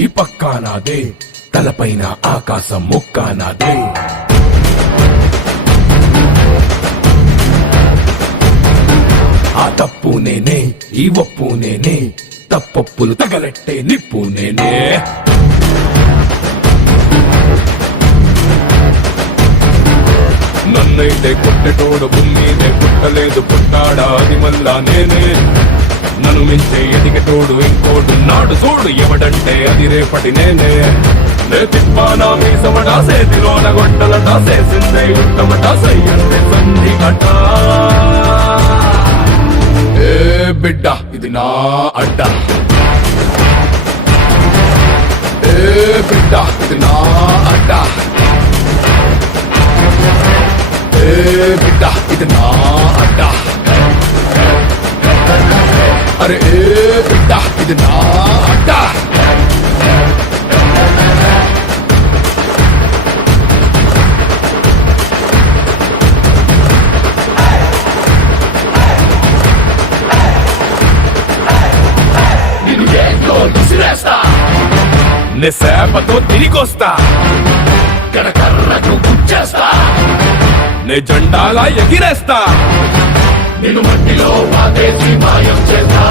ఈ పక్కా నాదే, తలపైన ఆకాశం ముక్కా నాదే. ఆ తప్పు నేనే, ఈ ఒప్పు నేనే, తప్పొప్పులు తగలెట్టే నిప్పు నేనే. నన్నైతే కొట్టెటోడు భూమినే పుట్టలేదు, పుట్టాడా అది మళ్ళా నేనే. నన్ను మించే ఎదిగటోడు ఇంకోడు నాడు చూడు, ఎవడంటే అది రేపటి నేనే. నే తిప్పానా మీసమటా, సేతిలోన గొడ్డలటా, సేసిందే ఉత్తమట, సయ్యందే సంధిగట. ఏ బిడ్డ ఇది నా అడ్డ, ఏ బిడ్డ ఇది నా అడ్డ, ఏ బిడ్డ ఇది నా అడ్డ, అరే ఏ బిడ్డ ఇది నా అడ్డ. నే సేపతో తిరిగొస్తా, కర్రకు గుచ్చేస్తా, నే జెండాలా ఎగిరేస్తా, నేను మట్టిలో మాదేసి మాయం చేస్తా.